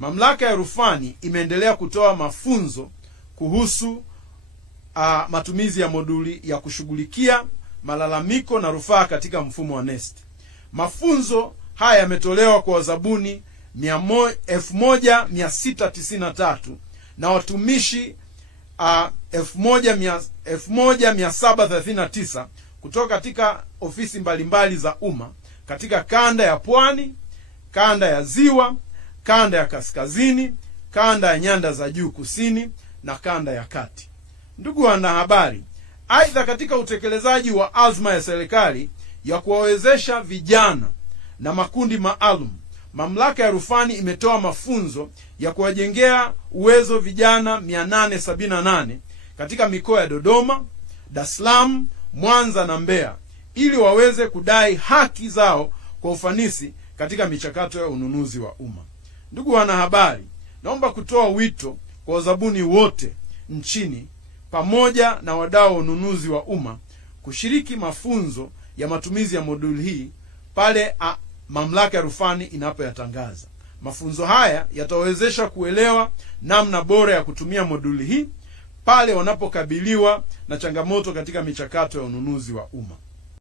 mamlaka ya rufani imeendelea kutoa mafunzo kuhusu matumizi ya moduli ya kushughulikia malalamiko na rufaa katika mfumo wa NeST. Mafunzo haya yametolewa kwa wazabuni 1693 na watumishi 1739 kutoka katika ofisi mbalimbali za umma katika kanda ya Pwani, kanda ya Ziwa, kanda ya Kaskazini, kanda ya Nyanda za Juu Kusini na kanda ya Kati. Ndugu wanahabari, aidha katika utekelezaji wa azma ya serikali ya kuwawezesha vijana na makundi maalum, mamlaka ya rufani imetoa mafunzo ya kuwajengea uwezo vijana 878 katika mikoa ya Dodoma, Dar es Salaam, Mwanza na Mbeya ili waweze kudai haki zao kwa ufanisi katika michakato ya ununuzi wa umma. Ndugu wanahabari, naomba kutoa wito kwa wazabuni wote nchini pamoja na wadau wa ununuzi wa umma kushiriki mafunzo ya matumizi ya moduli hii pale mamlaka ya rufani inapoyatangaza. Mafunzo haya yatawezesha kuelewa namna bora ya kutumia moduli hii pale wanapokabiliwa na changamoto katika michakato ya ununuzi wa umma.